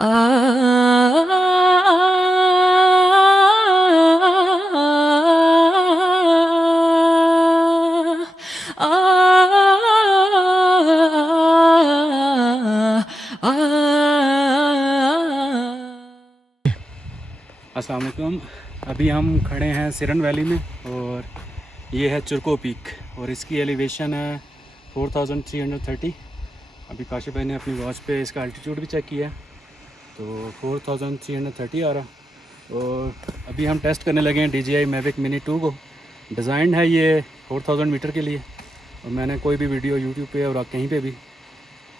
आ अस्सलाम वालेकुम। अभी हम खड़े हैं सिरन वैली में और ये है चुरको पीक और इसकी एलिवेशन है 4330। अभी काशिफ भाई ने अपनी वॉच पे इसका अल्टीट्यूड भी चेक किया है तो 4330 आ रहा। और अभी हम टेस्ट करने लगे हैं DJI Mavic Mini 2 को। डिज़ाइन है ये 4000 मीटर के लिए और मैंने कोई भी वीडियो यूट्यूब पे और कहीं पे भी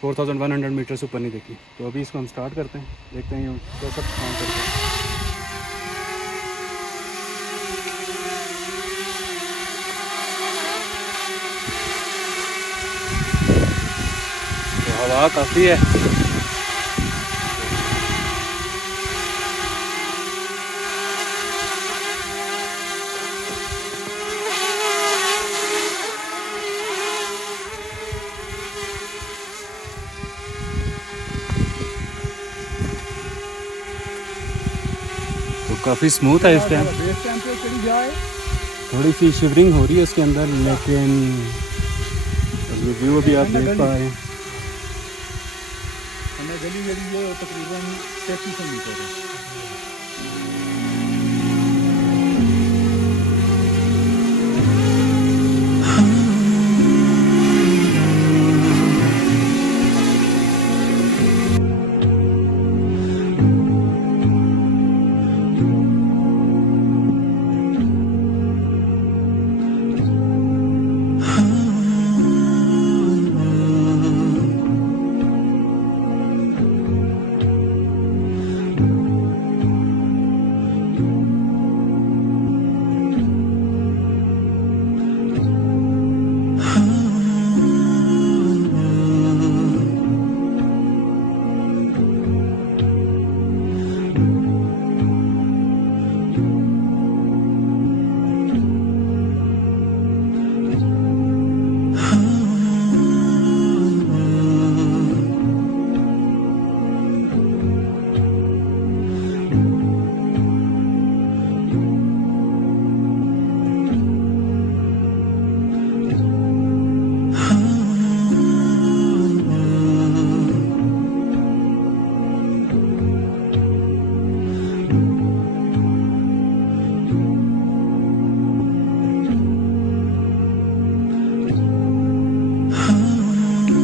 4100 मीटर से ऊपर नहीं देखी। तो अभी इसको हम स्टार्ट करते हैं, देखते हैं ये कैसा काम करते हैं। तो हवा काफ़ी है। तो काफ़ी स्मूथ है इस टाइम। थोड़ी सी शिवरिंग हो रही है इसके अंदर, लेकिन ये व्यू अभी आप देख पा रहे हैं। गली ये तकरीबन 3300 मीटर है।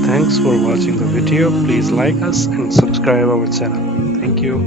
Thanks for watching the video. Please like us and subscribe our channel. Thank you.